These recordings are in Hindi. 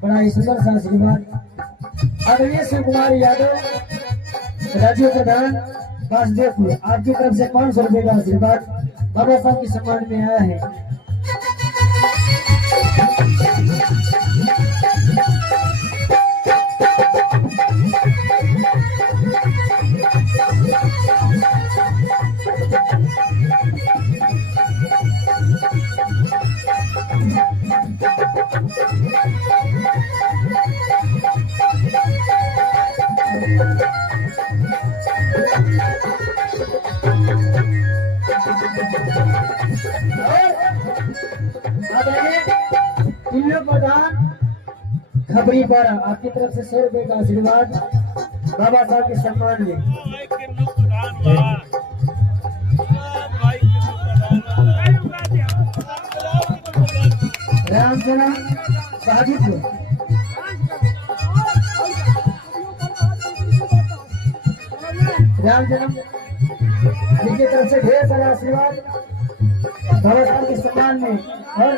बड़ा ही सुंदर सा आशीर्वाद आदरणीय शिव कुमार यादव राज्य प्रधान वासुदेवपुर आपकी तरफ से 500 रुपए का आशीर्वाद बाबा साहब के सम्मान में आया है। प्रधान खबरी पर आपकी तरफ से 100 रुपए का आशीर्वाद बाबा साहब के सम्मान में। राम सेना बहादुरपुर राम जन्म जिनकी तरफ से ढेर सारा आशीर्वाद बाबा साहब के सम्मान में। और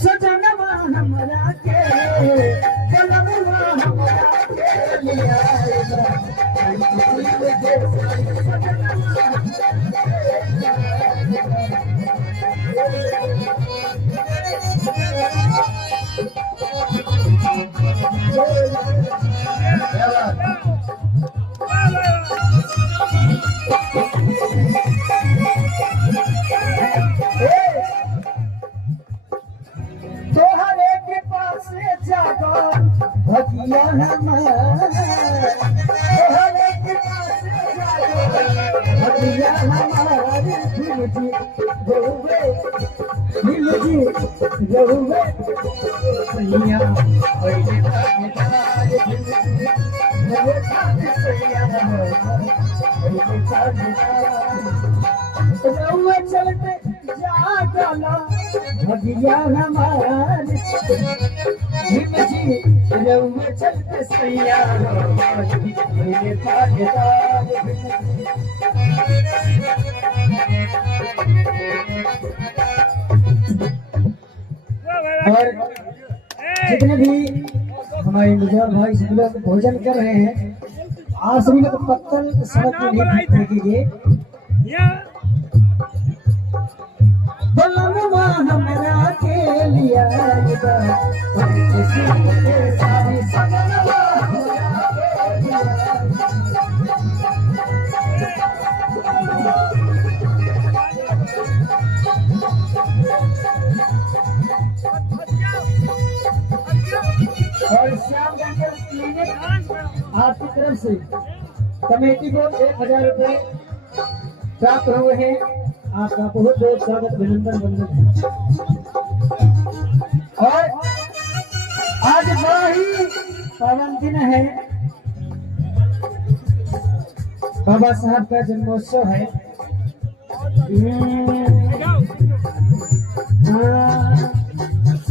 सजनवा हमरा के कलमवा हमरा के लिया तोहरे के पास जागो भगिया तोहरे के पास जागो भगिया हमारे दिलजी रहुवे सैया पहले चलते जागला भगिया हमारे दिलजी रहुवे चलते सैया पहले और जितने भी हमारे बुजुर्ग भाई सभी लोग भोजन कर रहे हैं, आप सभी लोग पत्तल सड़क में नहीं फेंकीजिए। बलमवा हमरा के लिया सारी सगनवा और श्याम डेंटल क्लिनिक आपकी तरफ से कमेटी को 1000 रुपए प्राप्त हुए हैं। आपका बहुत बहुत स्वागत अभिनंदन वंदन है। और आज बड़ा ही पावन दिन है, बाबा साहब का जन्मोत्सव है।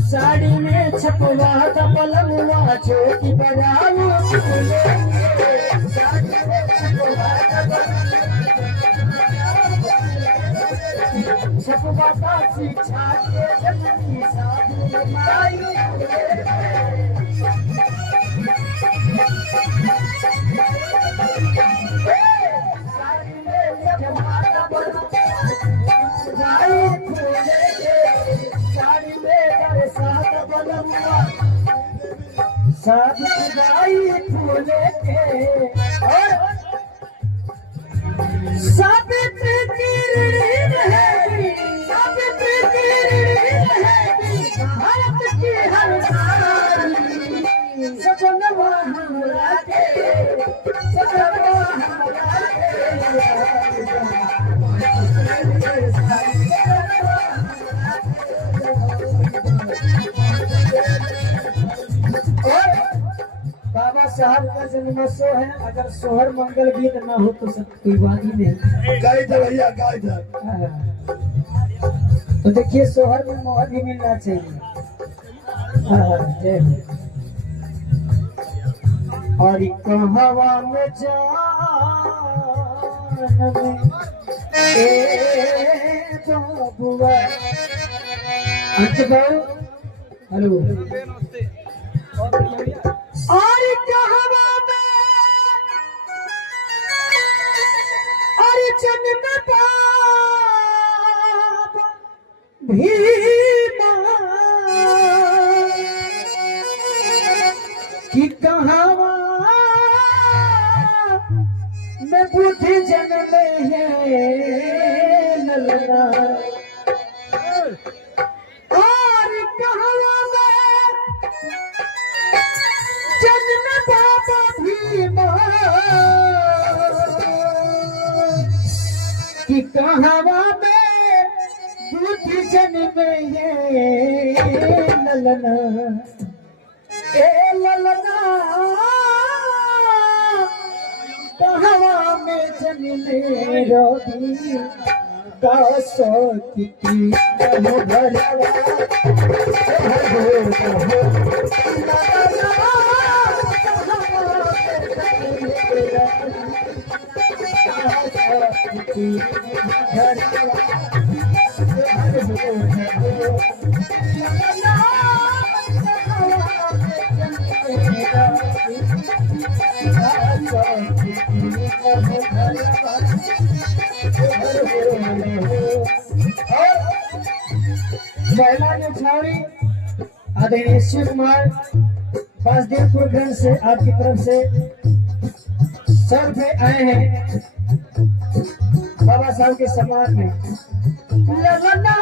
साड़ी में छपवा कपलवा चोटी बजाओ छपवा का शिक्षा के जननी साधु माई साड़ी में जमाता बना साड़ी में साथ बलुआ साथ गाई फूले के और सावित्री की ऋण है, सावित्री की ऋण है भारत की हर नारी सजनवा हमरा के सजनवा हमरा बाबा साहब का जन्मोत्सव है। अगर सोहर मंगल गीत ना हो तो सब कोई बात ही नहीं। गाय भैया गाय तो देखिए सोहर में मोहर भी मिलना चाहिए। जय हो। और कहवा में जान में ए बाबुआ हेलो। और कहवा में और जन्म भीमा की कहावा में बुद्धि जन्म है ललना। और कहावा में जन्म बाबा भीमा की कहावा में बुद्धि जन्म ये ललना। ए ललना कहवा में जन्मे रवि का सती भरवा महिला छावड़ी आदरणीय शिव कुमार बासदेवपुर गंज से आपकी तरफ से 100 रुपए आए हैं बाबा साहब के सम्मान में। लगना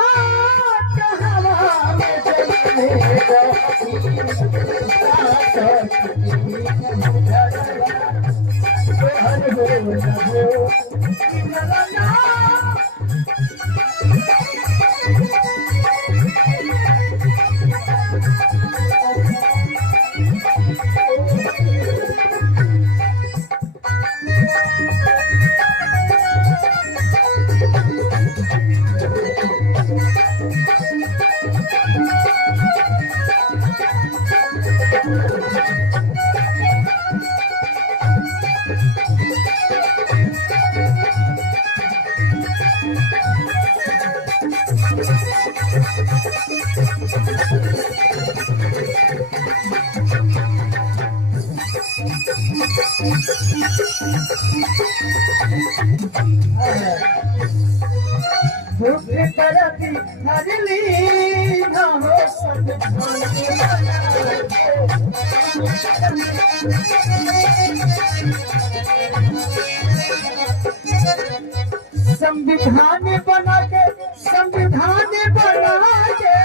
संविधान बना के संविधान बना के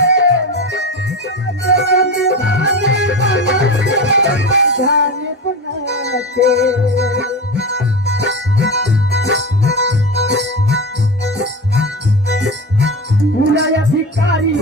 पूरा अधिकारी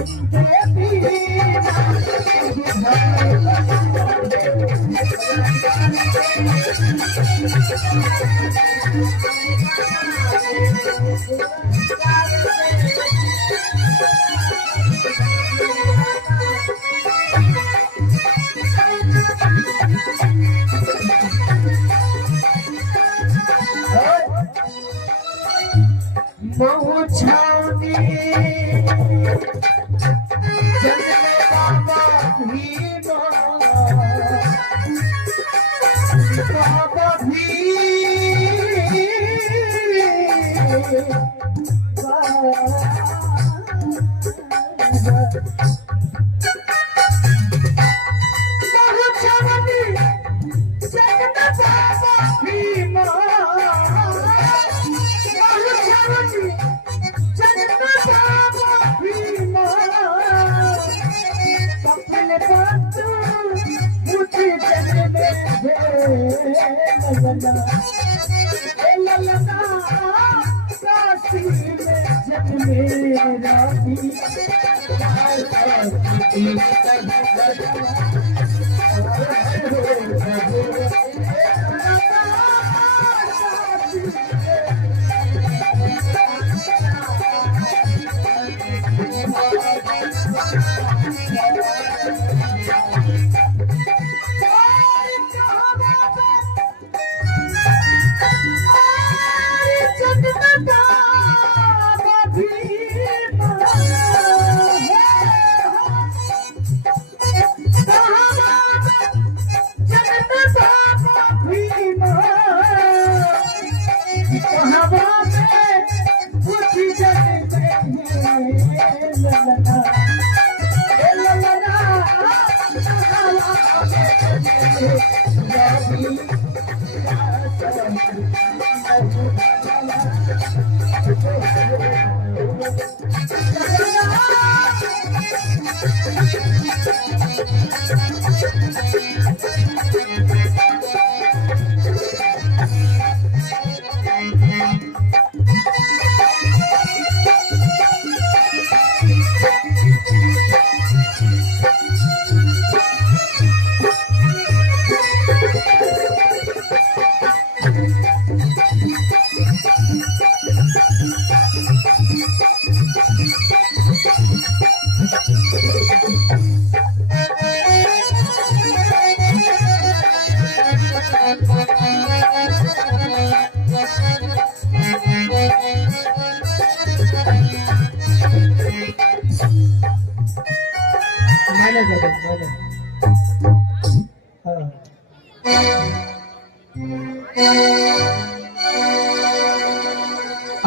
बहु छावनी जन्मे बाबा भीमा बाबा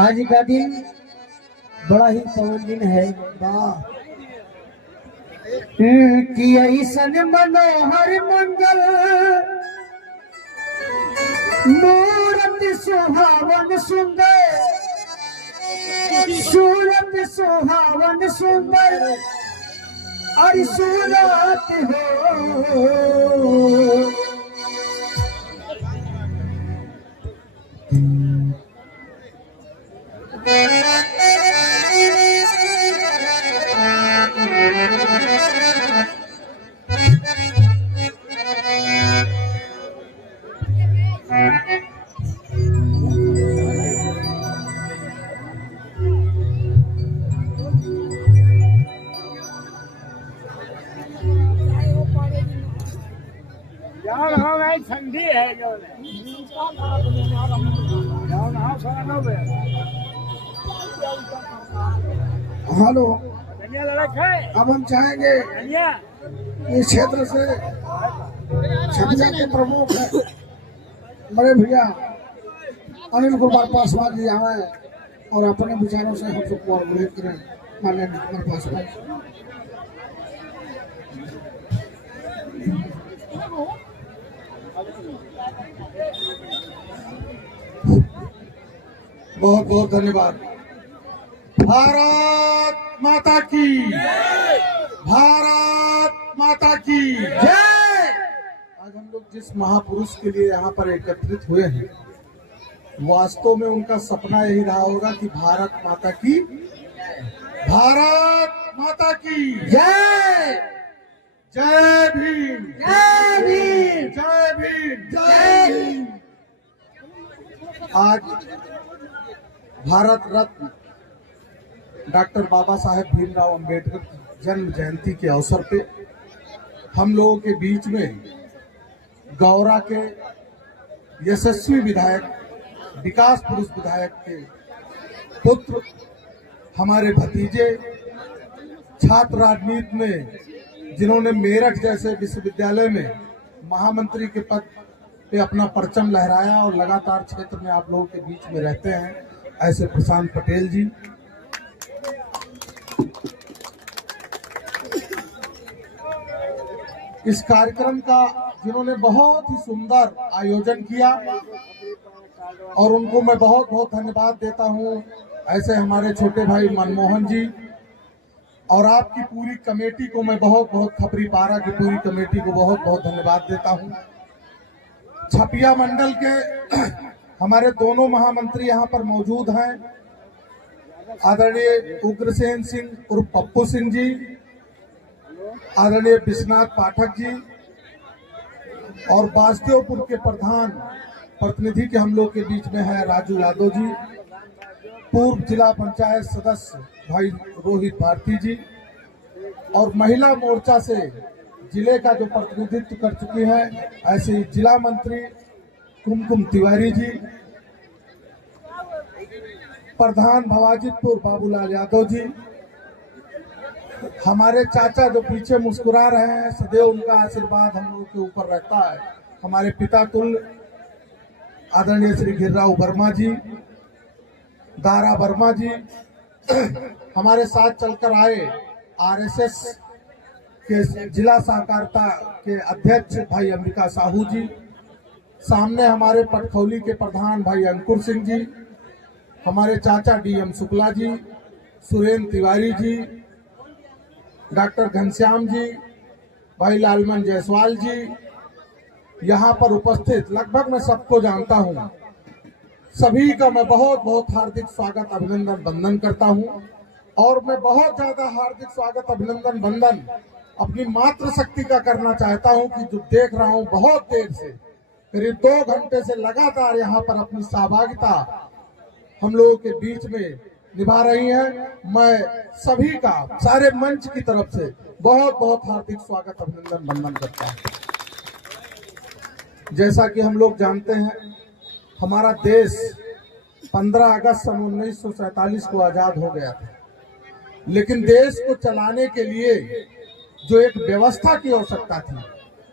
आज का दिन बड़ा ही पवन दिन है कि ऐसन मनोहर मंगल मूरत सुहावन सुंदर सूरत सुहावन सुंदर और सूरत हो ठंडी है जो हेलो, लड़क है। अब हम चाहेंगे इस क्षेत्र से छपिया के प्रमुख बड़े भैया अनिल कुमार पासवान जी आए और अपने विचारों से हम सबको अवगत करें। माननीय कुमार पासवान बहुत बहुत धन्यवाद। भारत माता की, भारत माता की जय। आज हम लोग जिस महापुरुष के लिए यहाँ पर एकत्रित हुए हैं, वास्तव में उनका सपना यही रहा होगा कि भारत माता की, भारत माता की जय। जय भीम, जय भीम, जय भीम, जय भीम। आज भारत रत्न डॉक्टर बाबा साहेब भीमराव अंबेडकर की जन्म जयंती के अवसर पे हम लोगों के बीच में गौरा के यशस्वी विधायक, विकास पुरुष विधायक के पुत्र, हमारे भतीजे, छात्र राजनीति में जिन्होंने मेरठ जैसे विश्वविद्यालय में महामंत्री के पद पे अपना परचम लहराया और लगातार क्षेत्र में आप लोगों के बीच में रहते हैं, ऐसे प्रशांत पटेल जी, इस कार्यक्रम का जिन्होंने बहुत ही सुंदर आयोजन किया और उनको मैं बहुत बहुत धन्यवाद देता हूं। ऐसे हमारे छोटे भाई मनमोहन जी और आपकी पूरी कमेटी को मैं बहुत बहुत, खपरी पारा की पूरी कमेटी को बहुत बहुत धन्यवाद देता हूं। छपिया मंडल के हमारे दोनों महामंत्री यहाँ पर मौजूद हैं, आदरणीय उग्रसेन सिंह उर्फ पप्पू सिंह जी, आदरणीय विश्वनाथ पाठक जी और बासदेवपुर के प्रधान प्रतिनिधि के हम लोग के बीच में है राजू यादव जी, पूर्व जिला पंचायत सदस्य भाई रोहित भारती जी और महिला मोर्चा से जिले का जो प्रतिनिधित्व कर चुकी है ऐसे ही जिला मंत्री कुमकुम तिवारी जी, प्रधान भवाजितपुर बाबूलाल यादव जी, हमारे चाचा जो पीछे मुस्कुरा रहे हैं, सदैव उनका आशीर्वाद हम लोगों के ऊपर रहता है, हमारे पिता तुल्य आदरणीय श्री गिरिराव वर्मा जी दारा वर्मा जी, हमारे साथ चलकर आए आरएसएस के जिला सहकारिता के अध्यक्ष भाई अंबिका साहू जी, सामने हमारे पटखौली के प्रधान भाई अंकुर सिंह जी, हमारे चाचा डीएम शुक्ला जी, सुरेंद्र तिवारी जी, डॉक्टर घनश्याम जी, भाई लालमन जायसवाल जी, यहाँ पर उपस्थित लगभग मैं सबको जानता हूँ, सभी का मैं बहुत बहुत हार्दिक स्वागत अभिनंदन वंदन करता हूँ। और मैं बहुत ज्यादा हार्दिक स्वागत अभिनंदन वंदन अपनी मातृ शक्ति का करना चाहता हूँ कि जो देख रहा हूँ बहुत देर से, करीब 2 घंटे से लगातार यहाँ पर अपनी सहभागिता हम लोगों के बीच में निभा रही हैं। मैं सभी का सारे मंच की तरफ से बहुत बहुत हार्दिक स्वागत अभिनंदन वंदन करता हूँ। जैसा कि हम लोग जानते हैं, हमारा देश 15 अगस्त सन 1947 को आजाद हो गया था, लेकिन देश को चलाने के लिए जो एक व्यवस्था की आवश्यकता थी,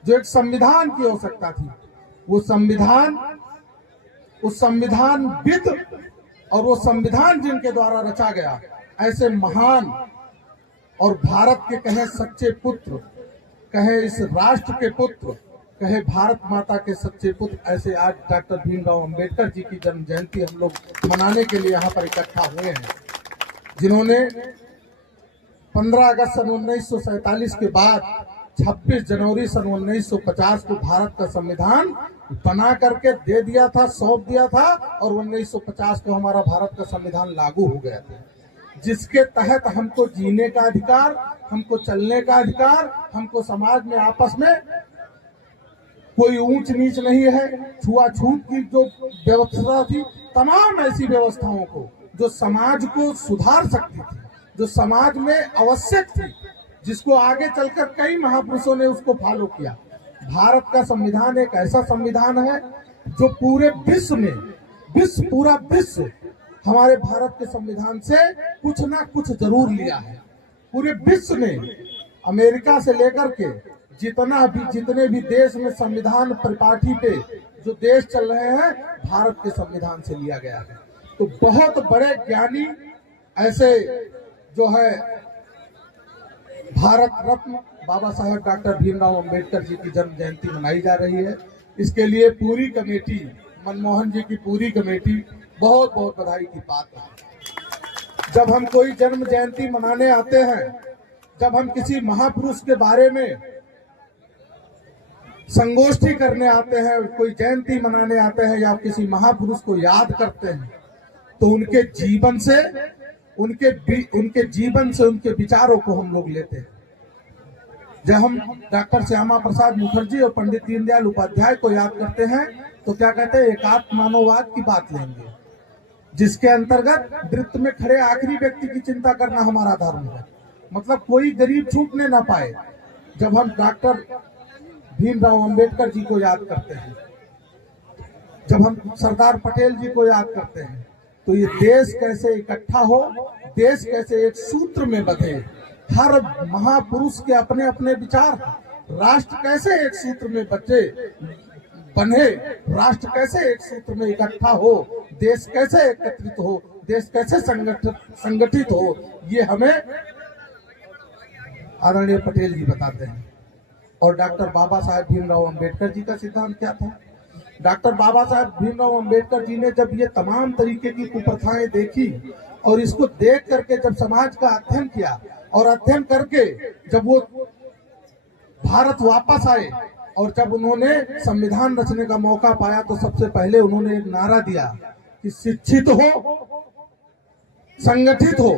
जो एक संविधान की आवश्यकता थी, वो संविधानविद और वो संविधान जिनके द्वारा रचा गया, ऐसे महान और भारत के कहे सच्चे पुत्र, कहे इस राष्ट्र के पुत्र, कहे भारत माता के सच्चे पुत्र, ऐसे आज डॉक्टर भीमराव अंबेडकर जी की जन्म जयंती हम लोग मनाने के लिए यहाँ पर इकट्ठा हुए हैं, जिन्होंने 15 अगस्त सन 1947 के बाद 26 जनवरी सन 1950 को भारत का संविधान बना करके दे दिया था, सौंप दिया था, और 1950 को हमारा भारत का संविधान लागू हो गया था, जिसके तहत हमको जीने का अधिकार, हमको चलने का अधिकार, हमको समाज में आपस में कोई ऊंच नीच नहीं है, छुआछूत की जो व्यवस्था थी, तमाम ऐसी व्यवस्थाओं को जो समाज को सुधार सकती थी, जो समाज में आवश्यक थी, जिसको आगे चलकर कई महापुरुषों ने उसको फॉलो किया। भारत का संविधान एक ऐसा संविधान है जो पूरे विश्व में, पूरा विश्व हमारे भारत के संविधान से कुछ ना कुछ जरूर लिया है। पूरे विश्व में अमेरिका से लेकर के जितने भी देश में संविधान परिपाटी पे जो देश चल रहे हैं, भारत के संविधान से लिया गया है। तो बहुत बड़े ज्ञानी ऐसे जो है भारत रत्न बाबा साहेब डॉक्टर भीमराव अंबेडकर जी की जन्म जयंती मनाई जा रही है। इसके लिए पूरी कमेटी, मनमोहन जी की पूरी कमेटी बहुत बहुत बधाई की पात्र है। जब हम कोई जन्म जयंती मनाने आते हैं, जब हम किसी महापुरुष के बारे में संगोष्ठी करने आते हैं, कोई जयंती मनाने आते हैं या किसी महापुरुष को याद करते हैं, तो उनके जीवन से उनके विचारों को हम लोग लेते हैं। जब हम डॉक्टर श्यामा प्रसाद मुखर्जी और पंडित दीनदयाल उपाध्याय को याद करते हैं, तो क्या कहते हैं, एकात्म मानववाद की बात लेंगे, जिसके अंतर्गत वृत्त में खड़े आखिरी व्यक्ति की चिंता करना हमारा धर्म है, मतलब कोई गरीब छूटने ना पाए। जब हम डॉक्टर भीमराव अंबेडकर जी को याद करते हैं, जब हम सरदार पटेल जी को याद करते हैं, तो ये देश कैसे इकट्ठा हो, देश कैसे एक सूत्र में बंधे, हर महापुरुष के अपने अपने विचार, राष्ट्र कैसे एक सूत्र में बने, राष्ट्र कैसे एक सूत्र में इकट्ठा हो, देश कैसे एकत्रित हो, देश कैसे संगठित हो, ये हमें आदरणीय पटेल जी बताते हैं। और डॉक्टर बाबा साहेब भीमराव अंबेडकर जी का सिद्धांत क्या था? डॉक्टर बाबा साहेब भीमराव अंबेडकर जी ने जब ये तमाम तरीके की कुप्रथाएं देखी और इसको देख करके जब समाज का अध्ययन किया, और अध्ययन करके जब वो भारत वापस आए और जब उन्होंने संविधान रचने का मौका पाया, तो सबसे पहले उन्होंने एक नारा दिया कि शिक्षित हो, संगठित हो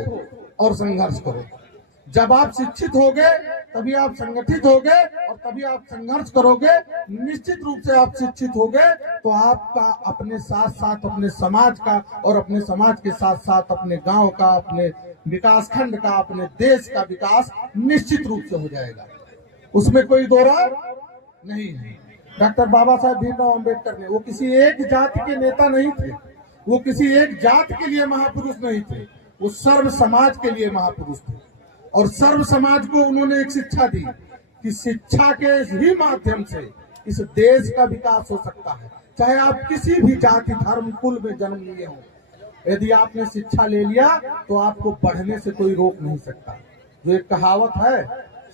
और संघर्ष करो। जब आप शिक्षित होगे तभी आप संगठित होगे और तभी आप संघर्ष करोगे। निश्चित रूप से आप शिक्षित होगे तो आपका अपने साथ साथ अपने समाज का, और अपने समाज के साथ साथ अपने गांव का, अपने विकास खंड का, अपने देश का विकास निश्चित रूप से हो जाएगा, उसमें कोई दो राय नहीं है। डॉक्टर बाबा साहेब भीमराव अंबेडकर ने, वो किसी एक जाति के नेता नहीं थे, वो किसी एक जाति के लिए महापुरुष नहीं थे, वो सर्व समाज के लिए महापुरुष थे। और सर्व समाज को उन्होंने एक शिक्षा दी कि शिक्षा के ही माध्यम से इस देश का विकास हो सकता है। चाहे आप किसी भी जाति धर्म कुल में जन्म लिए हो, यदि आपने शिक्षा ले लिया तो आपको बढ़ने से कोई रोक नहीं सकता। जो एक कहावत है,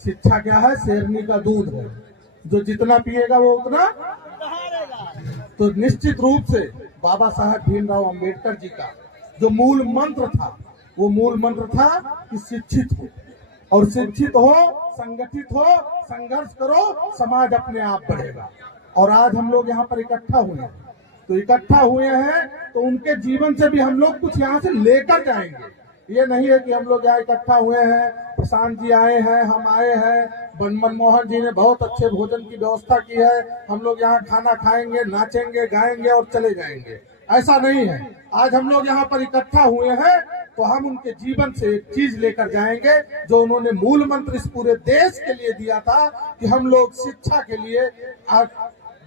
शिक्षा क्या है? शेरनी का दूध है, जो जितना पिएगा वो उतना। तो निश्चित रूप से बाबा साहब भीमराव अंबेडकर जी का जो मूल मंत्र था, वो मूल मंत्र था कि शिक्षित हो, और शिक्षित हो, संगठित हो, संघर्ष करो, समाज अपने आप बढ़ेगा। और आज हम लोग यहाँ पर इकट्ठा हुए हैं, तो इकट्ठा हुए हैं तो उनके जीवन से भी हम लोग कुछ यहाँ से लेकर जाएंगे। ये नहीं है कि हम लोग यहाँ इकट्ठा हुए हैं, प्रशांत जी आए हैं, हम आए हैं, मनमोहन जी ने बहुत अच्छे भोजन की व्यवस्था की है, हम लोग यहाँ खाना खाएंगे, नाचेंगे, गाएंगे और चले जाएंगे। ऐसा नहीं है। आज हम लोग यहाँ पर इकट्ठा हुए हैं तो हम उनके जीवन से एक चीज लेकर जाएंगे जो उन्होंने मूल मंत्र इस पूरे देश के लिए दिया था कि हम लोग शिक्षा के लिए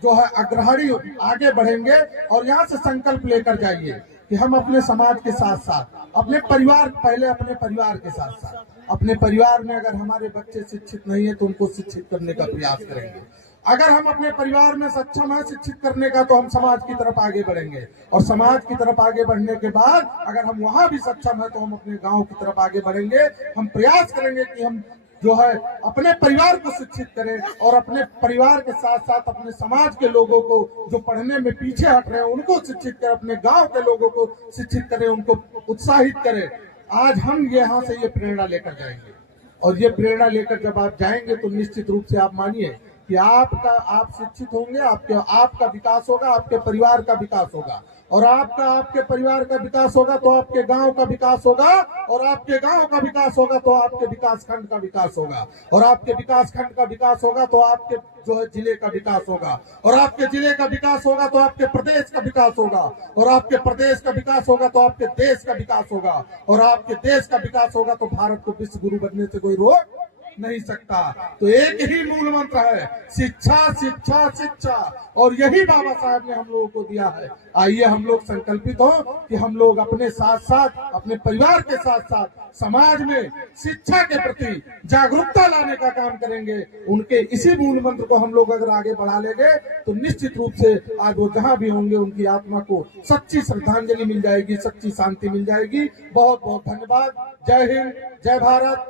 जो है अग्रणी आगे बढ़ेंगे। और यहाँ से संकल्प लेकर जाइए कि हम अपने समाज के साथ साथ अपने परिवार, पहले अपने परिवार के साथ साथ अपने परिवार में अगर हमारे बच्चे शिक्षित नहीं है तो उनको शिक्षित करने का प्रयास करेंगे। अगर हम अपने परिवार में सक्षम है शिक्षित करने का तो हम समाज की तरफ आगे बढ़ेंगे, और समाज की तरफ आगे बढ़ने के बाद अगर हम वहां भी सक्षम है तो हम अपने गांव की तरफ आगे बढ़ेंगे। हम प्रयास करेंगे कि हम जो है अपने परिवार को शिक्षित करें, और अपने परिवार के साथ साथ अपने समाज के लोगों को जो पढ़ने में पीछे हट रहे हैं उनको शिक्षित करें, अपने गांव के लोगों को शिक्षित करें, उनको उत्साहित करें। आज हम यहाँ से ये प्रेरणा लेकर जाएंगे, और ये प्रेरणा लेकर जब आप जाएंगे तो निश्चित रूप से आप मानिए कि आप शिक्षित होंगे, आपका विकास होगा, आपके परिवार का विकास होगा, और आपके परिवार का विकास होगा तो आपके गांव का विकास होगा, और आपके गांव का विकास होगा तो आपके विकास खंड का विकास होगा, और आपके विकास खंड का विकास होगा तो आपके जो है जिले का विकास होगा, और आपके जिले का विकास होगा तो आपके प्रदेश का विकास होगा, और आपके प्रदेश का विकास होगा तो आपके देश का विकास होगा, और आपके देश का विकास होगा तो भारत को विश्व गुरु बनने से कोई रोक नहीं सकता। तो एक ही मूल मंत्र है, शिक्षा शिक्षा शिक्षा, और यही बाबा साहब ने हम लोगों को दिया है। आइए हम लोग संकल्पित हो कि हम लोग अपने साथ साथ अपने परिवार के साथ साथ समाज में शिक्षा के प्रति जागरूकता लाने का काम करेंगे। उनके इसी मूल मंत्र को हम लोग अगर आगे बढ़ा लेंगे तो निश्चित रूप से आज वो जहां भी होंगे उनकी आत्मा को सच्ची श्रद्धांजलि मिल जाएगी, सच्ची शांति मिल जाएगी। बहुत बहुत धन्यवाद। जय हिंद, जय भारत,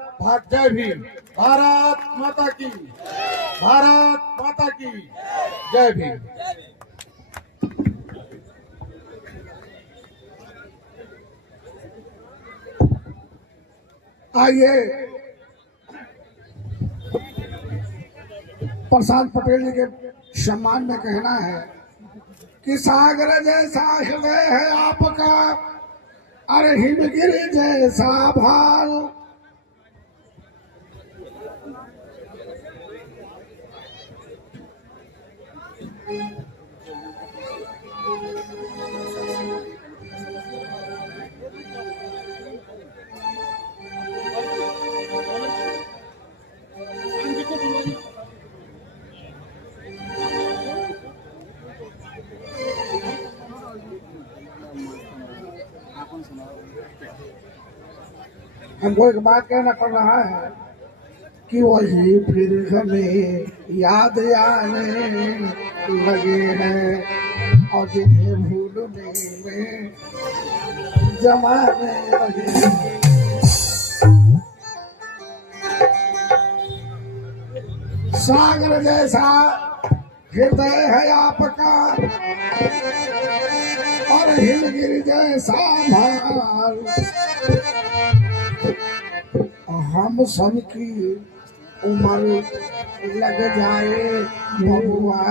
जय भीम। भारत माता की, भारत माता की जय भीम। आइए प्रशांत पटेल जी के सम्मान में कहना है कि सागर जैसा हृदय है आपका, अरे हिमगिरी जैसा भाल, हमको एक बात कहना पड़ रहा है कि वही फिर हमें याद आने लगे हैं, और जिन्हें भूलने में जमाने लगे हैं। सागर जैसा हृदय है आपका, और हिमगिरी जैसा भाल, हम सबकी उम्र लग जाए बबुआ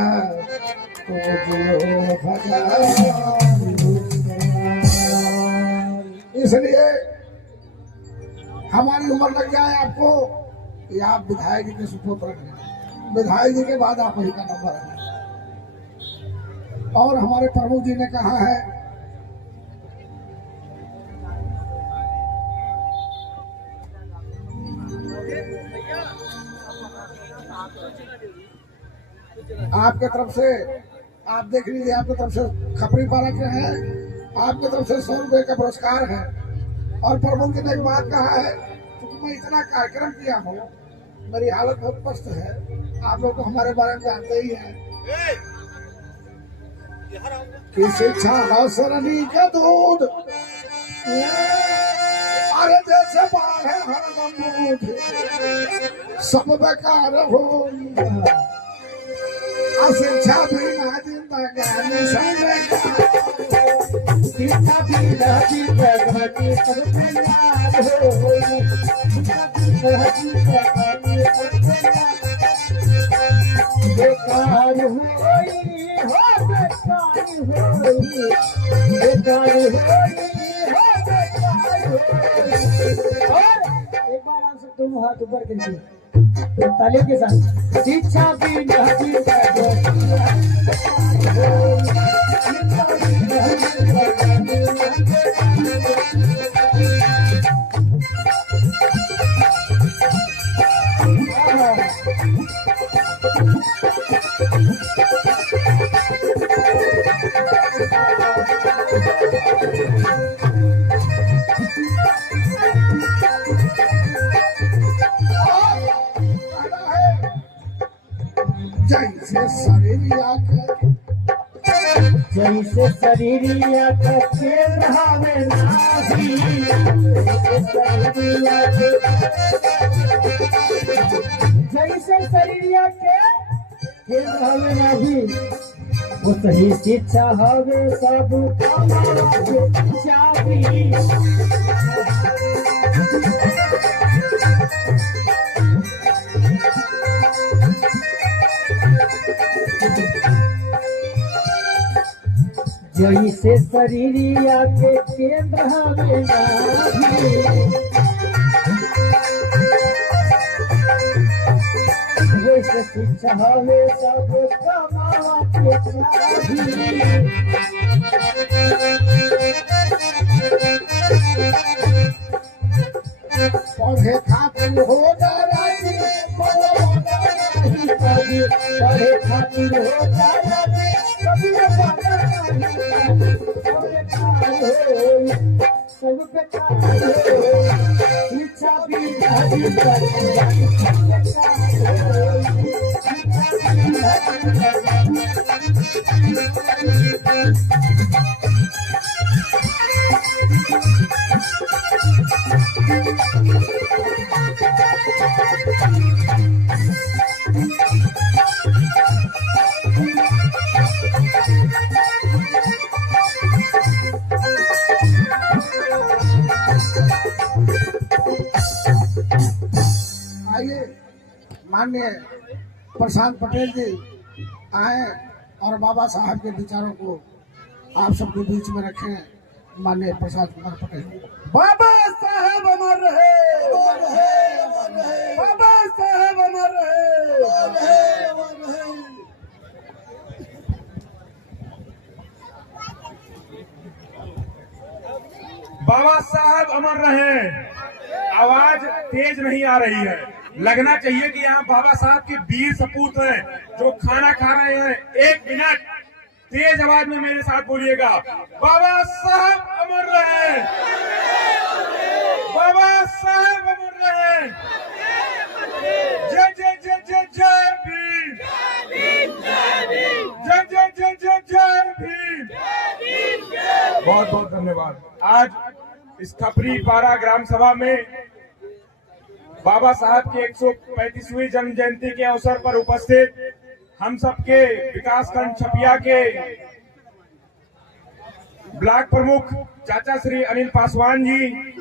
तो जियो हजार। इसलिए हमारी उम्र लग जाए आपको, या आप विधायक जी के सुपुत्र हैं, विधायक जी के बाद आप वही का नंबर है। और हमारे प्रमुख जी ने कहा है आपके तरफ से, आप देख लीजिए, आपकी तरफ से खपरी पालक है, आपकी तरफ से 100 रुपए का पुरस्कार है। और प्रमुख जी ने एक बात कहा है, क्योंकि मैं इतना कार्यक्रम किया हूँ, मेरी हालत बहुत पस्त है, आप लोग तो हमारे बारे में जानते ही हैं कि शिक्षा सरनी का दूध अरे जैसे बाढ़ है हरदम उठे, सब बेकार हो शिक्षा बिना जिंदगानी सब बेकार। शिक्षा बिना जिंदगानी सब बेकार होई, शिक्षा बिना जिंदगानी सब बेकार होई, हो बेकार होई, बेकार होई, हो बेकार होई। और एक बार आप सब दोनों हाथ ऊपर करके तालियों के साथ, शिक्षा बिना जिंदगानी जैसे शरीरिया जैसे शरीरिया के रहावे नाभी, जैसे शरीरिया के रहावे नाभी, वो सही शिक्षा हवे सब कामना के चाबी। जैसे शरीरिया के केंद्र हमें नाभी, वैसे शिक्षा हमें सब कमावा के चाबी। पढ़े खातिर हो नाराजी, पढ़े खातिर हो नाराजी, कभी सब बेकार होई, शिक्षा बिना जिंदगानी सब बेकार होई, शिक्षा बिना जिंदगानी। आइए माननीय प्रशांत पटेल जी आए और बाबा साहब के विचारों को आप सबके बीच में रखें। माननीय प्रशांत कुमार पटेल। बाबा साहब अमर रहे, बाबा साहब अमर रहे। बाबा साहब अमर रहे। आवाज तेज नहीं आ रही है, लगना चाहिए कि यहाँ बाबा साहब के वीर सपूत हैं जो खाना खा रहे हैं। 1 मिनट तेज आवाज में मेरे साथ बोलिएगा, बाबा साहब अमर रहे, बाबा साहब अमर रहे। जय जय जय जय जय भीम, जय जय जय जय जय भीम। बहुत बहुत धन्यवाद। आज इस खपरी पारा ग्राम सभा में बाबा साहब की 135वीं जन्म जयंती के अवसर पर उपस्थित हम सबके विकासखंड छपिया के ब्लॉक प्रमुख चाचा श्री अनिल पासवान जी,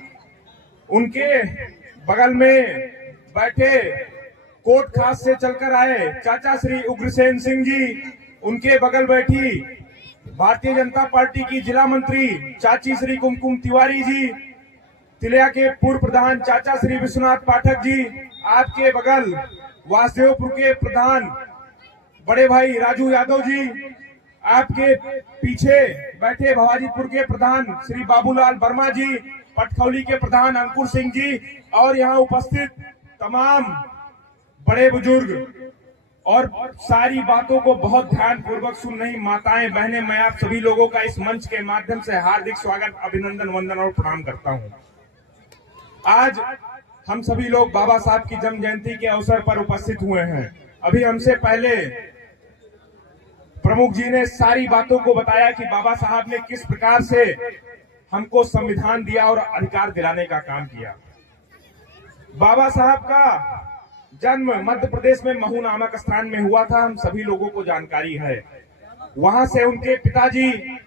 उनके बगल में बैठे कोट खास से चलकर आए चाचा श्री उग्रसेन सिंह जी, उनके बगल बैठी भारतीय जनता पार्टी की जिला मंत्री चाची श्री कुमकुम तिवारी जी, तिलिया के पूर्व प्रधान चाचा श्री विश्वनाथ पाठक जी, आपके बगल वासुदेवपुर के प्रधान बड़े भाई राजू यादव जी, आपके पीछे बैठे भवाजीपुर के प्रधान श्री बाबूलाल वर्मा जी, पटखौली के प्रधान अंकुर सिंह जी और यहाँ उपस्थित तमाम बड़े बुजुर्ग और सारी बातों को बहुत ध्यान पूर्वक सुन रही माताएं बहनें, मैं आप सभी लोगों का इस मंच के माध्यम से हार्दिक स्वागत, अभिनंदन, वंदन और प्रणाम करता हूं। आज हम सभी लोग बाबा साहब की जन्म जयंती के अवसर पर उपस्थित हुए हैं। अभी हमसे पहले प्रमुख जी ने सारी बातों को बताया कि बाबा साहब ने किस प्रकार से हमको संविधान दिया और अधिकार दिलाने का काम किया। बाबा साहब का जन्म मध्य प्रदेश में महू नामक स्थान में हुआ था, हम सभी लोगों को जानकारी है। वहां से उनके पिताजी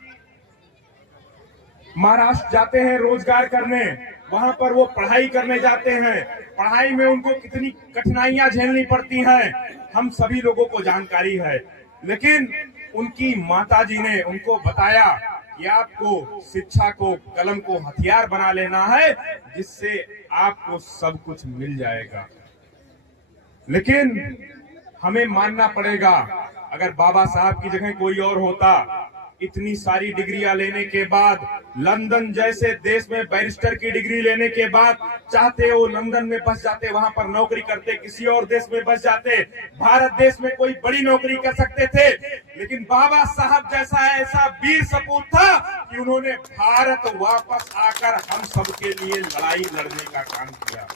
महाराष्ट्र जाते हैं रोजगार करने, वहां पर वो पढ़ाई करने जाते हैं। पढ़ाई में उनको कितनी कठिनाइयां झेलनी पड़ती हैं हम सभी लोगों को जानकारी है। लेकिन उनकी माताजी ने उनको बताया कि आपको शिक्षा को, कलम को हथियार बना लेना है, जिससे आपको सब कुछ मिल जाएगा। लेकिन हमें मानना पड़ेगा, अगर बाबा साहब की जगह कोई और होता, इतनी सारी डिग्रियां लेने के बाद, लंदन जैसे देश में बैरिस्टर की डिग्री लेने के बाद, चाहते वो लंदन में बस जाते, वहां पर नौकरी करते, किसी और देश में बस जाते, भारत देश में कोई बड़ी नौकरी कर सकते थे। लेकिन बाबा साहब जैसा ऐसा वीर सपूत था कि उन्होंने भारत वापस आकर हम सबके लिए लड़ाई लड़ने का काम किया।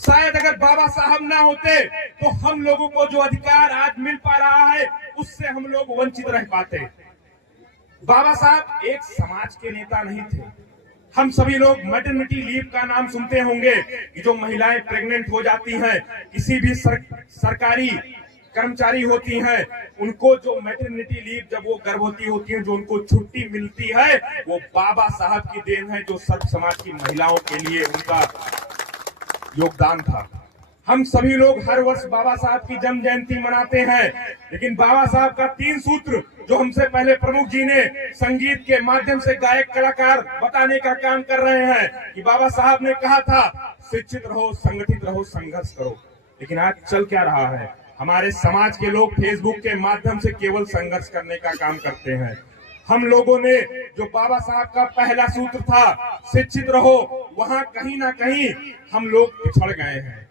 शायद अगर बाबा साहब ना होते तो हम लोगों को जो अधिकार आज मिल पा रहा है, उससे हम लोग वंचित रह पाते। बाबा साहब एक समाज के नेता नहीं थे। हम सभी लोग मैटरनिटी लीव का नाम सुनते होंगे कि जो महिलाएं प्रेग्नेंट हो जाती हैं, किसी भी सरकारी कर्मचारी होती हैं, उनको जो मैटरनिटी लीव, जब वो गर्भवती होती हैं, जो उनको छुट्टी मिलती है, वो बाबा साहब की देन है, जो सर्व समाज की महिलाओं के लिए उनका योगदान था। हम सभी लोग हर वर्ष बाबा साहब की जन्म जयंती मनाते हैं, लेकिन बाबा साहब का 3 सूत्र जो हमसे पहले प्रमुख जी ने संगीत के माध्यम से गायक कलाकार बताने का काम कर रहे हैं कि बाबा साहब ने कहा था, शिक्षित रहो, संगठित रहो, संघर्ष करो। लेकिन आज चल क्या रहा है? हमारे समाज के लोग फेसबुक के माध्यम से केवल संघर्ष करने का काम करते हैं। हम लोगों ने जो बाबा साहब का पहला सूत्र था, शिक्षित रहो, वहां कहीं ना कहीं हम लोग पिछड़ गए हैं।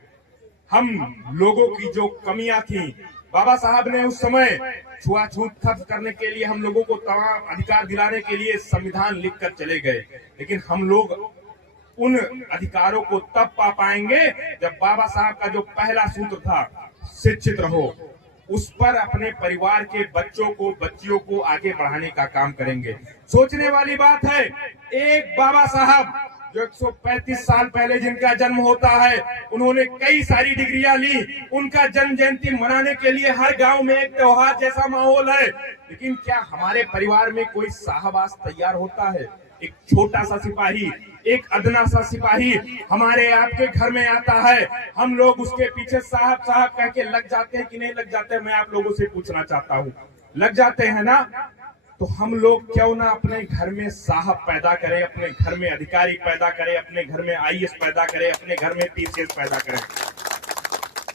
हम लोगों की जो कमियां थी, बाबा साहब ने उस समय छुआछूत खत्म करने के लिए, हम लोगों को तमाम अधिकार दिलाने के लिए संविधान लिखकर चले गए। लेकिन हम लोग उन अधिकारों को तब पा पाएंगे जब बाबा साहब का जो पहला सूत्र था, शिक्षित रहो, उस पर अपने परिवार के बच्चों को, बच्चियों को आगे बढ़ाने का काम करेंगे। सोचने वाली बात है, एक बाबा साहब जो 135 साल पहले जिनका जन्म होता है, उन्होंने कई सारी डिग्रियां ली। उनका जन्म जयंती मनाने के लिए हर गांव में एक त्योहार जैसा माहौल है। लेकिन क्या हमारे परिवार में कोई साहबाज तैयार होता है? एक छोटा सा सिपाही, एक अदना सा सिपाही हमारे आपके घर में आता है, हम लोग उसके पीछे साहब साहब कह के लग जाते हैं कि नहीं लग जाते? मैं आप लोगों से पूछना चाहता हूँ, लग जाते हैं ना? तो हम लोग क्यों ना अपने घर में साहब पैदा करें, अपने घर में अधिकारी पैदा करें, अपने घर में आईएएस पैदा करें, अपने घर में पीसीएस पैदा करें।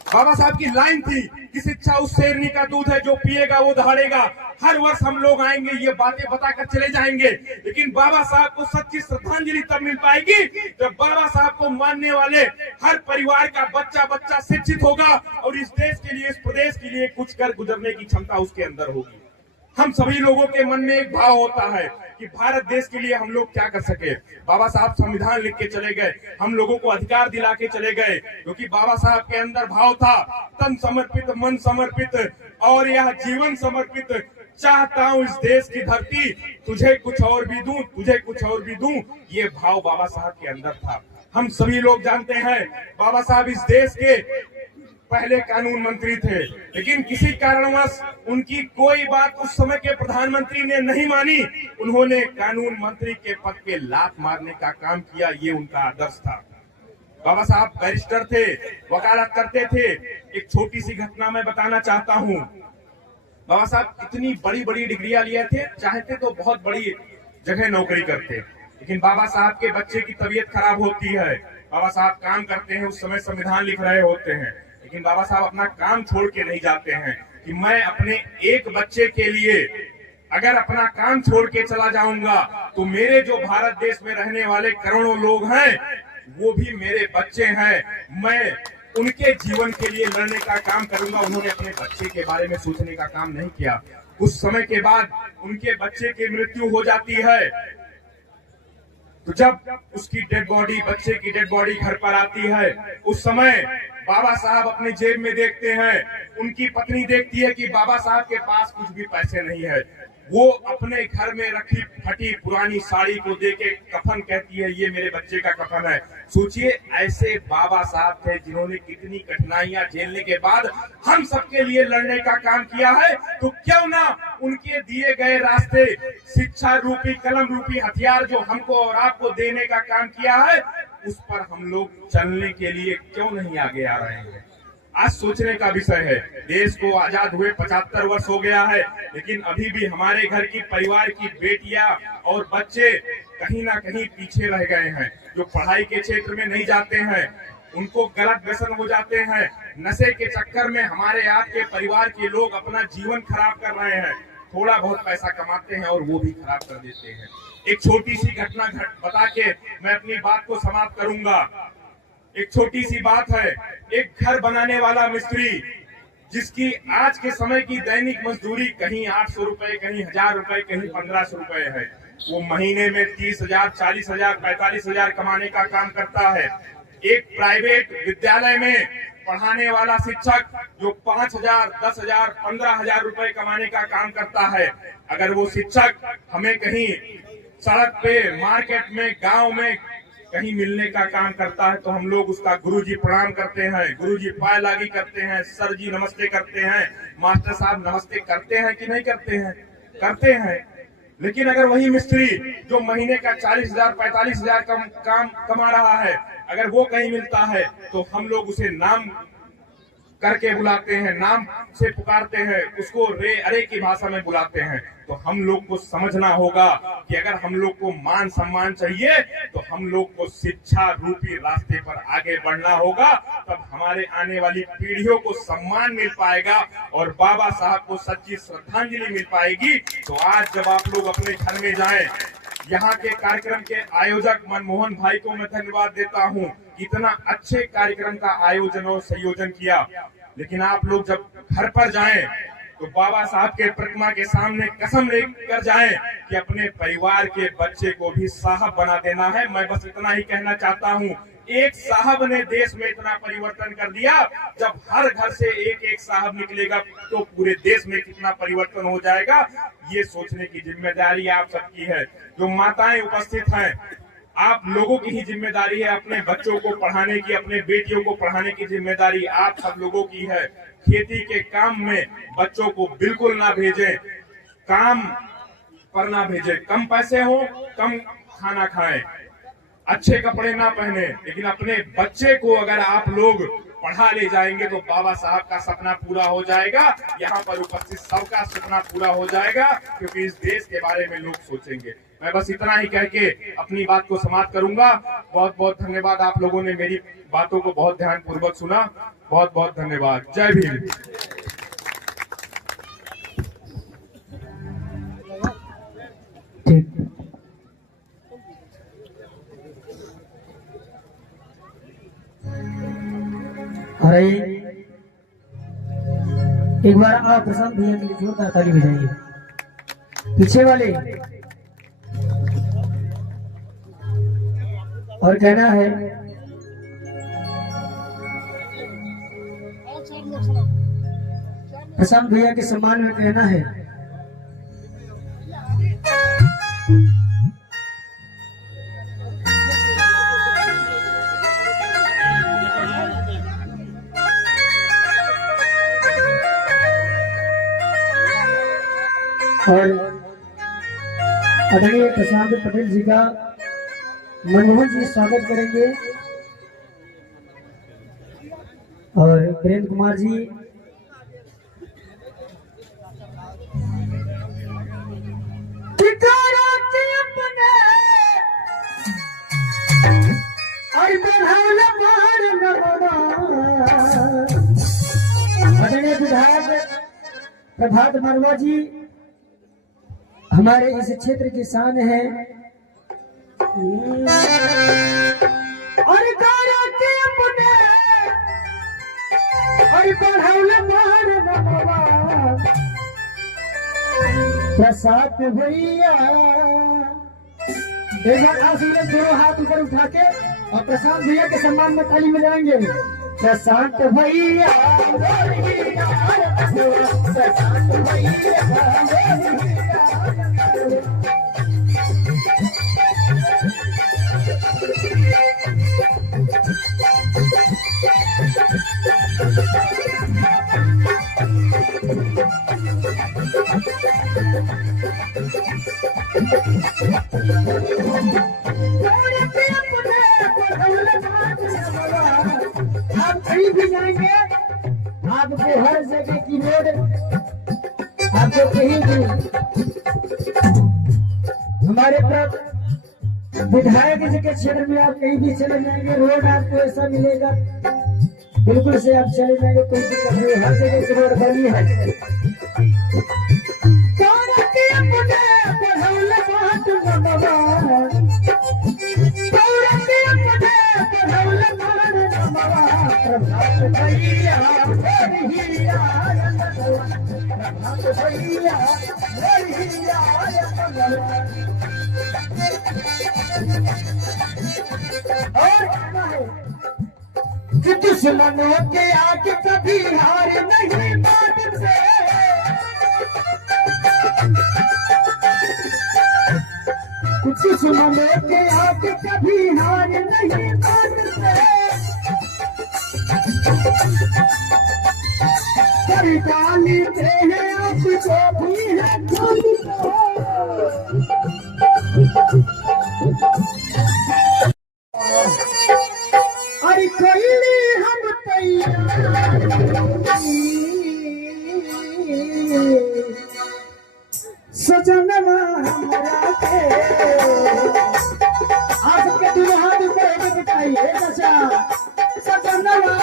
बाबा साहब की लाइन थी कि शिक्षा उस शेरनी का दूध है, जो पिएगा वो दहाड़ेगा। हर वर्ष हम लोग आएंगे, ये बातें बताकर चले जाएंगे, लेकिन बाबा साहब को सच्ची श्रद्धांजलि तब मिल पाएगी जब बाबा साहब को मानने वाले हर परिवार का बच्चा बच्चा शिक्षित होगा और इस देश के लिए, इस प्रदेश के लिए कुछ कर गुजरने की क्षमता उसके अंदर होगी। हम सभी लोगों के मन में एक भाव होता है कि भारत देश के लिए हम लोग क्या कर सके। बाबा साहब संविधान लिख के चले गए, हम लोगों को अधिकार दिला के चले गए, क्योंकि बाबा साहब के अंदर भाव था, तन समर्पित, मन समर्पित और यह जीवन समर्पित। चाहता हूं इस देश की धरती, तुझे कुछ और भी दूं, तुझे कुछ और भी दूं, ये भाव बाबा साहब के अंदर था। हम सभी लोग जानते हैं बाबा साहब इस देश के पहले कानून मंत्री थे, लेकिन किसी कारणवश उनकी कोई बात उस समय के प्रधानमंत्री ने नहीं मानी। उन्होंने कानून मंत्री के पद पे लात मारने का काम किया, ये उनका आदर्श था। बाबा साहब बैरिस्टर थे, वकालत करते थे। एक छोटी सी घटना मैं बताना चाहता हूँ। बाबा साहब इतनी बड़ी बड़ी डिग्रियां लिए थे, चाहते तो बहुत बड़ी जगह नौकरी करते, लेकिन बाबा साहब के बच्चे की तबीयत खराब होती है। बाबा साहब काम करते हैं, उस समय संविधान लिख रहे होते हैं, लेकिन बाबा साहब अपना काम छोड़ के नहीं जाते हैं कि मैं अपने एक बच्चे के लिए अगर अपना काम छोड़ के चला जाऊंगा तो मेरे जो भारत देश में रहने वाले करोड़ों लोग हैं वो भी मेरे बच्चे हैं, मैं उनके जीवन के लिए लड़ने का काम करूंगा। उन्होंने अपने बच्चे के बारे में सोचने का काम नहीं किया। कुछ समय के बाद उनके बच्चे की मृत्यु हो जाती है, तो जब उसकी डेड बॉडी, बच्चे की डेड बॉडी घर पर आती है, उस समय बाबा साहब अपने जेब में देखते हैं, उनकी पत्नी देखती है कि बाबा साहब के पास कुछ भी पैसे नहीं है। वो अपने घर में रखी फटी पुरानी साड़ी को देके कफन कहती है ये मेरे बच्चे का कफन है। सोचिए, ऐसे बाबा साहब थे जिन्होंने कितनी कठिनाइयां झेलने के बाद हम सबके लिए लड़ने का काम किया है। तो क्यों ना उनके दिए गए रास्ते, शिक्षा रूपी कलम रूपी हथियार जो हमको और आपको देने का काम किया है, उस पर हम लोग चलने के लिए क्यों नहीं आगे आ रहे हैं। आज सोचने का विषय है। देश को आजाद हुए 75 वर्ष हो गया है, लेकिन अभी भी हमारे घर की परिवार की बेटियां और बच्चे कहीं ना कहीं पीछे रह गए हैं। जो पढ़ाई के क्षेत्र में नहीं जाते हैं, उनको गलत व्यसन हो जाते हैं। नशे के चक्कर में हमारे आपके परिवार के लोग अपना जीवन खराब कर रहे हैं। थोड़ा बहुत पैसा कमाते हैं और वो भी खराब कर देते हैं। एक छोटी सी घटना बता के मैं अपनी बात को समाप्त करूंगा। एक छोटी सी बात है। एक घर बनाने वाला मिस्त्री, जिसकी आज के समय की दैनिक मजदूरी कहीं 800 रुपए, कहीं 1000 रुपए, कहीं 1500 रुपए है, वो महीने में 30,000, 40,000, 45,000 कमाने का काम करता है। एक प्राइवेट विद्यालय में पढ़ाने वाला शिक्षक जो 5,000, 10,000, 15,000 रुपए कमाने का काम करता है, अगर वो शिक्षक हमें कहीं सड़क पे, मार्केट में, गांव में कहीं मिलने का काम करता है, तो हम लोग उसका गुरुजी प्रणाम करते हैं, गुरुजी पाय लागी करते हैं, सर जी नमस्ते करते हैं, मास्टर साहब नमस्ते करते हैं कि नहीं करते हैं? करते हैं। लेकिन अगर वही मिस्त्री जो महीने का 40,000, 45,000 काम कमा रहा है, अगर वो कहीं मिलता है तो हम लोग उसे नाम करके बुलाते हैं, नाम से पुकारते हैं, उसको रे अरे की भाषा में बुलाते हैं। तो हम लोग को समझना होगा कि अगर हम लोग को मान सम्मान चाहिए तो हम लोग को शिक्षा रूपी रास्ते पर आगे बढ़ना होगा। तब हमारे आने वाली पीढ़ियों को सम्मान मिल पाएगा और बाबा साहब को सच्ची श्रद्धांजलि मिल पाएगी। तो आज जब आप लोग अपने घर में जाएं, यहाँ के कार्यक्रम के आयोजक मनमोहन भाई को मैं धन्यवाद देता हूँ। इतना अच्छे कार्यक्रम का आयोजन और संयोजन किया। लेकिन आप लोग जब घर पर जाएं तो बाबा साहब के प्रतिमा के सामने कसम लेकर जाएं कि अपने परिवार के बच्चे को भी साहब बना देना है। मैं बस इतना ही कहना चाहता हूँ। एक साहब ने देश में इतना परिवर्तन कर दिया। जब हर घर से एक एक साहब निकलेगा तो पूरे देश में कितना परिवर्तन हो जाएगा, ये सोचने की जिम्मेदारी आप सबकी है। जो माताएं उपस्थित हैं, आप लोगों की ही जिम्मेदारी है। अपने बच्चों को पढ़ाने की, अपने बेटियों को पढ़ाने की जिम्मेदारी आप सब लोगों की है। खेती के काम में बच्चों को बिल्कुल ना भेजें, काम पर ना भेजें। कम पैसे हो, कम खाना खाएं, अच्छे कपड़े ना पहने, लेकिन अपने बच्चे को अगर आप लोग पढ़ा ले जाएंगे तो बाबा साहब का सपना पूरा हो जाएगा। यहाँ पर उपस्थित सबका सपना पूरा हो जाएगा, क्योंकि इस देश के बारे में लोग सोचेंगे। मैं बस इतना ही कह के अपनी बात को समाप्त करूंगा। बहुत बहुत धन्यवाद। आप लोगों ने मेरी बातों को बहुत ध्यान पूर्वक सुना। बहुत बहुत धन्यवाद। जय भीम। ठीक। अरे एक बार आप प्रशांत भैया के लिए जोरदार ताली बजाइए। पीछे वाले और कहना है प्रशांत भैया के सम्मान में कहना है और आदरणीय प्रशांत पटेल जी का मनमोहन जी स्वागत करेंगे और वीरेंद्र कुमार जी आदरणीय विधायक प्रभात मरवा जी हमारे इस क्षेत्र की शान है। और प्रसाद भैया एक बार आशीर्वाद दोनों हाथ ऊपर उठा के और प्रसाद भैया के सम्मान में ताली मिलाएंगे। शशांक भैया शशांक भैया आप कहीं भी जाएंगे आपको हर जगह की रोड आपको कहीं भी हमारे विधायक जी के क्षेत्र में आप कहीं भी चले जाएंगे रोड आपको ऐसा मिलेगा बिल्कुल से आप चले जाएंगे कोई दिक्कत नहीं हर जगह की रोड बनी है कि दुश्मनों के आगे कभी हार नहीं मानते दुश्मनों के आगे कभी हार नहीं मानते कर डालते हैं आपको भी है अरे कोई हम सजनवा हमरा के आप सबके दोनों हाथ ऊपर होके दिखाइए चाचा सजनवा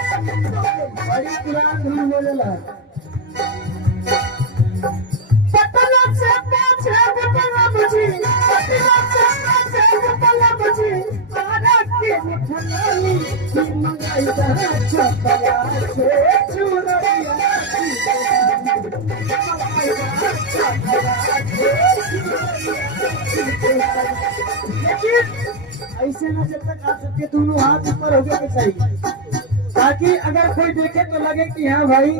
बड़ी पुरान धुन बोलेला पटना से पाछे पटना बजी पटना से पाछे पटना बजी आरा के मिठनाई मंगाई दा छपरा से चुनरिया ऐसे ना जब तक आप सबके दोनों हाथ ऊपर हो गए चाहिए ताकि अगर कोई देखे तो लगे कि हाँ भाई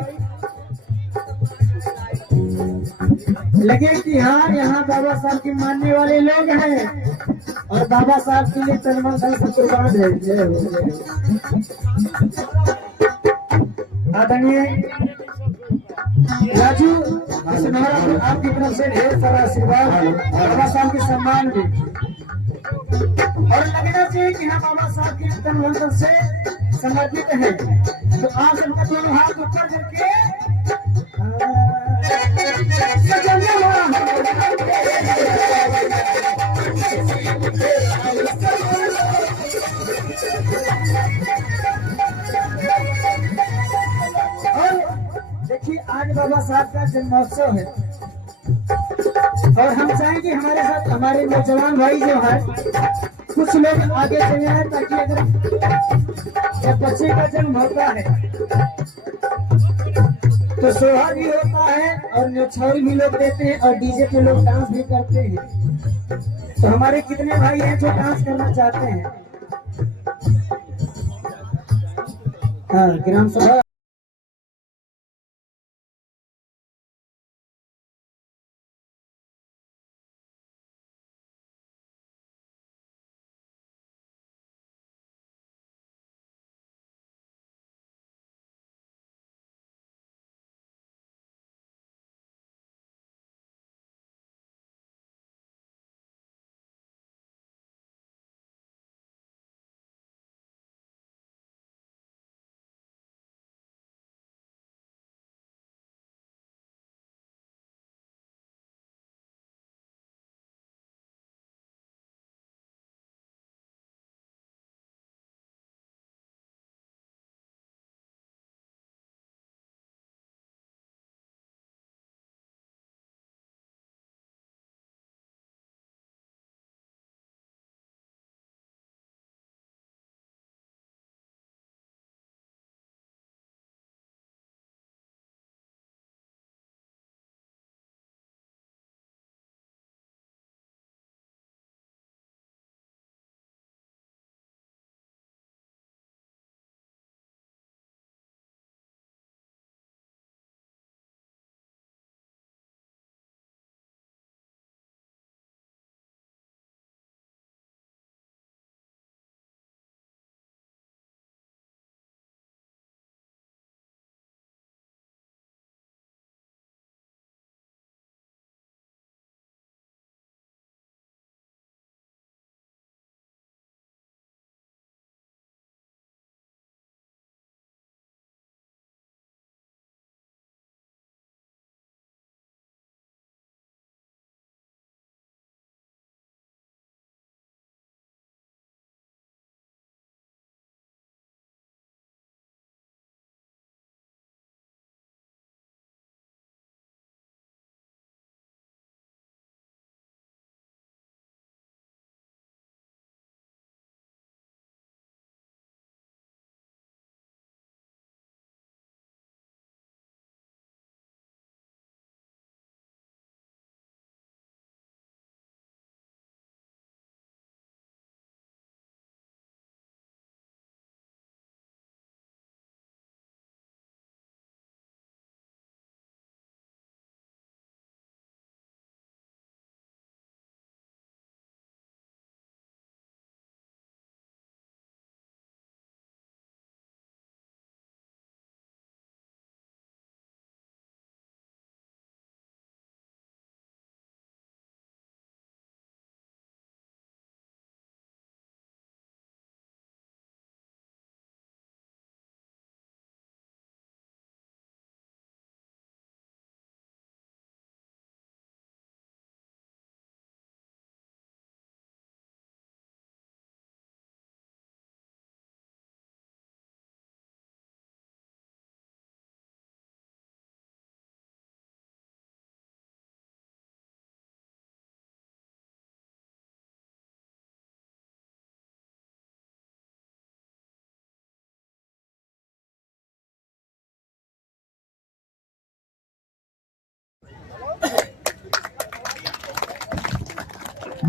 लगे कि हाँ यहाँ बाबा साहब के मानने वाले लोग हैं और बाबा साहब के लिए तन धन से कुर्बान है आदरणीय राजू आपकी तरफ से ढेर सारा आशीर्वाद बाबा साहब के सम्मान भी और लगना चाहिए कि हाँ बाबा साहब के तन धन से समर्पित है तो आप सबका दोनों हाथ ऊपर करके और देखिए आज बाबा साहब का जन्मोत्सव है और हम चाहेंगे हमारे साथ हमारे नौजवान भाई जो है कुछ लोग आगे चले आए ताकि अगर जब बच्चे का जन्म होता है तो सोहा भी होता है और न्यौछावरी भी लोग देते हैं और डीजे पे लोग डांस भी करते हैं तो हमारे कितने भाई हैं जो डांस करना चाहते हैं हाँ ग्राम सभा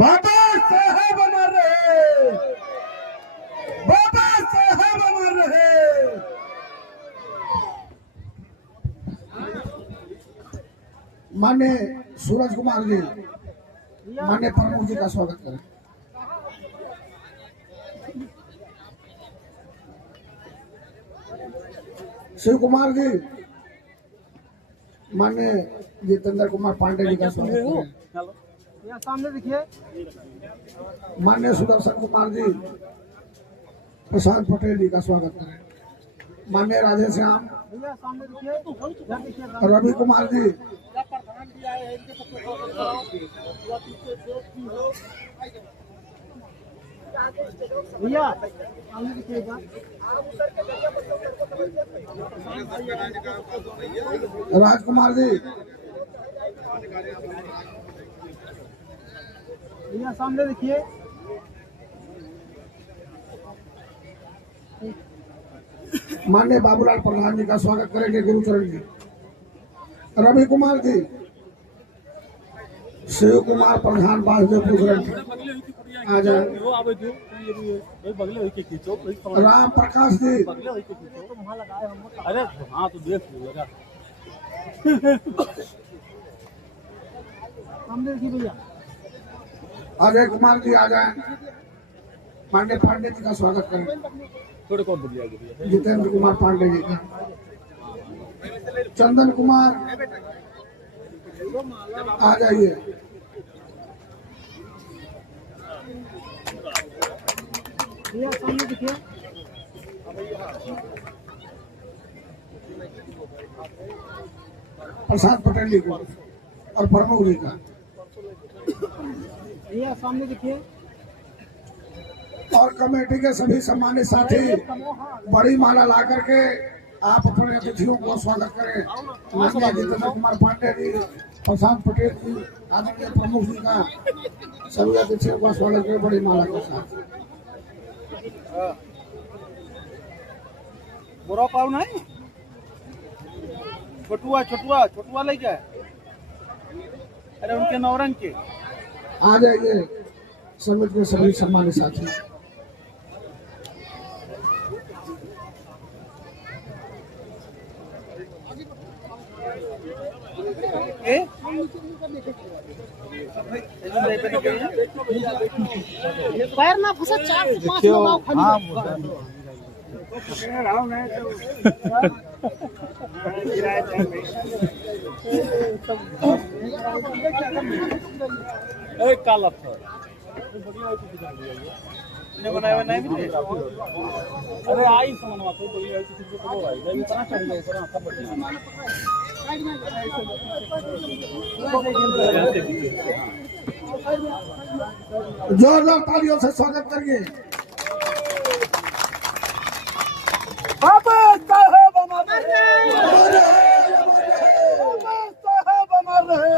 बाबा साहब अमर रहे, बाबा साहब अमर रहे। मान्य सूरज कुमार जी, मान्य प्रमुख जी का स्वागत करें। शिव कुमार जी, मान्य जितेंद्र कुमार पांडे जी का स्वागत करें। यहाँ सामने देखिए। मान्य सुदर्शन कुमार जी, प्रशांत पटेल जी का स्वागत करें। मान्य राधे श्याम, भैया सामने देखिए। रवि कुमार जी, भैया सामने देखिएगा। राजकुमार जी, भैया सामने देखिए। मान्य बाबूलाल प्रधान जी का स्वागत करेंगे गुरुचरण जी। रवि कुमार जी, शिव कुमार प्रधान बासदेव जी आ जाए। राम प्रकाश जी, अरे हाँ तो देख लो सामने देखिए भैया। अजय कुमार जी आ जाए। पांडे पांडे जी का स्वागत करें। थोड़े कौन बढ़िया जितेंद्र कुमार पांडे जी का। चंदन कुमार आ जाइए। भैया सामने देखिए। प्रसाद पटेल जी को और प्रमुख जी का। भैया सामने देखिए। और कमेटी के सभी सम्मानित साथी बड़ी माला ला करके आप अपने अतिथियों को स्वागत करें। माननीय जितेंद्र कुमार पांडे जी, प्रशांत पटेल जी, आदरणीय प्रमुख जी का सभी अतिथियों का स्वागत करें बड़ी माला के साथ। बुरा पाव नहीं छोटुआ छोटुआ छोटुआ ले जाए। अरे उनके नौरंग के आ जाइए समिति के सभी सम्मानित साथी। पैर ना फंसा, 4 से 5 लगाओ खाली। काला बनाया नहीं भी अरे आई समझवा तो बढ़िया किसी को तो आई नहीं इतना चाहिए सर सब बढ़िया जोरदार तालियों से स्वागत करिए। बाबा साहब अमर रहे, बाबा साहब अमर रहे।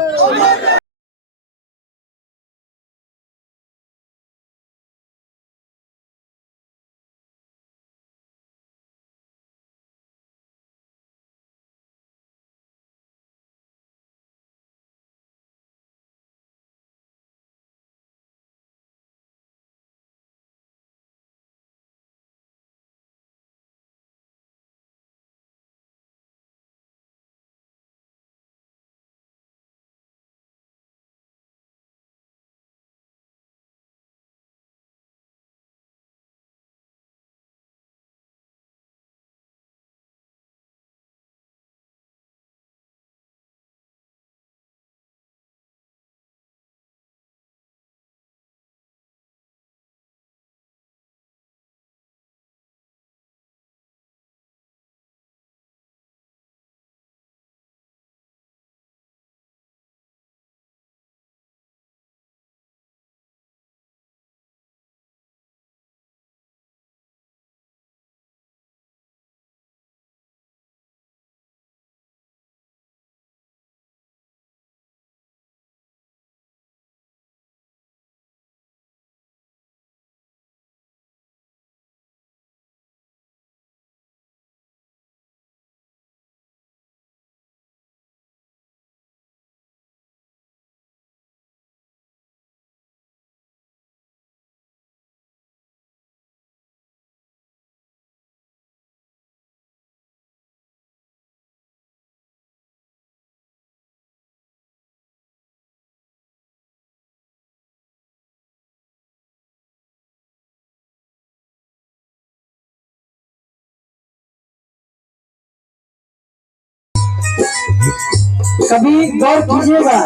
कभी गौर कीजिएगा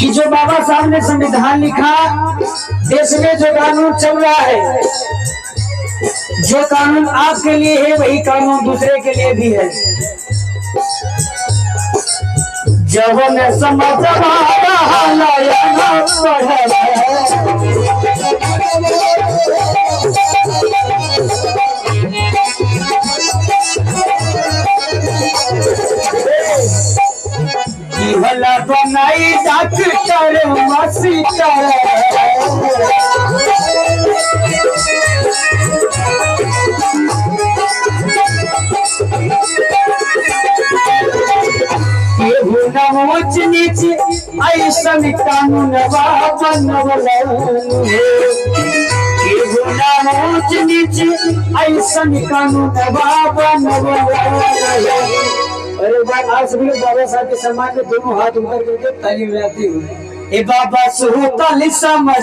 कि जो बाबा साहब ने संविधान लिखा, देश में जो कानून चल रहा है, जो कानून आपके लिए है वही कानून दूसरे के लिए भी है। जब न समझ भला बनाई डॉक्टर मास्टर ऊंच नीच ऐसन कानून ऊंच नीच ऐसन कानून अरे बात आज सभी लोग बाबा साहब के सम्मान में दोनों हाथ ऊपर करके ताली बजाती हूँ। ए बाबा सुहताली समझ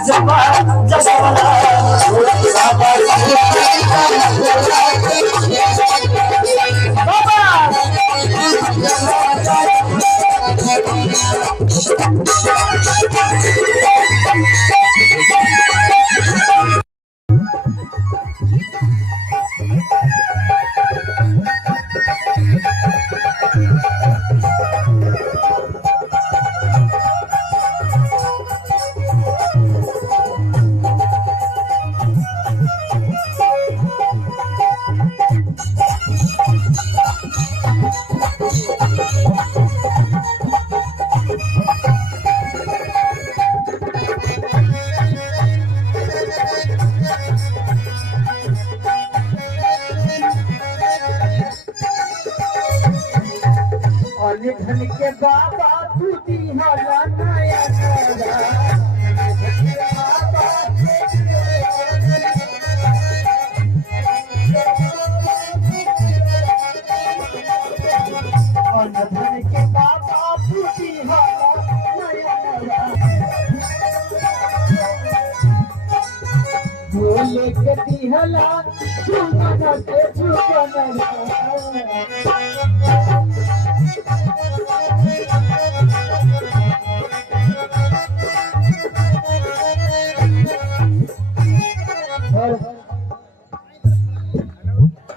धन के बाबा तू दिहला नया धन के बाबा तू दिहला नया बोले के दिहला झुमना के झुमना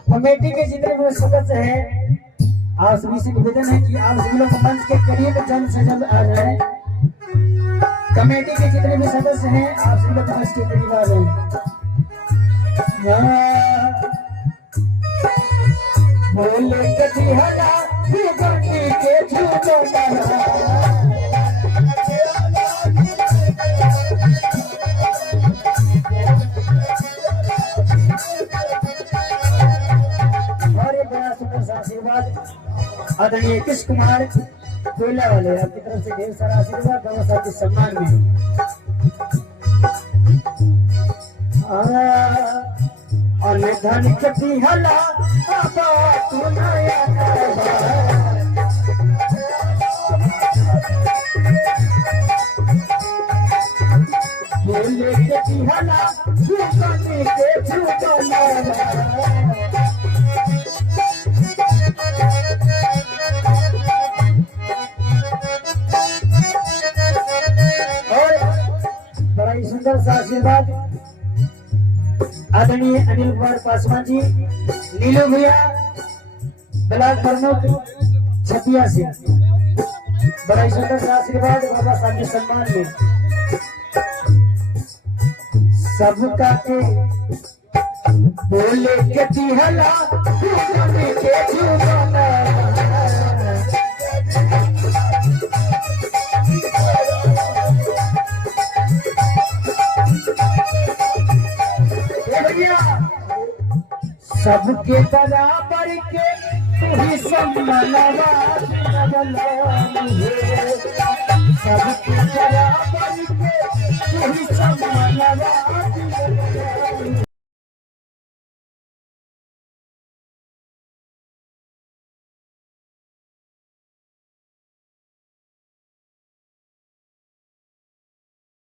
कमेटी के जितने भी सदस्य हैं, आप सभी से निवेदन है कि आप सभी लोग मंच के करीब जल्द से जल्द आ जाएं। कमेटी के जितने भी सदस्य हैं, आप सभी लोग मंच के करीब आ जाएं। बोले के दिहला गटी के झूठो आदरणीय कृष्ण कुमार कोयला वाले आपकी तरफ से ढेर सारा आशीर्वाद बाबा साहब के सम्मान में। और धन कटी हला तू नया बोले कटी हला के सुंदर सा आशीर्वाद आदरणीय अनिल कुमार पासवान जी, नीलू भैया, ब्लॉक प्रमुख छतिया से बड़ा ही सुंदर सा आशीर्वाद बाबा साहब के सम्मान में। सबका के बोले के दिहला के झूमना सबके बराबर के तू ही सम्मानवा सबके बराबर के तू ही सम्मानवा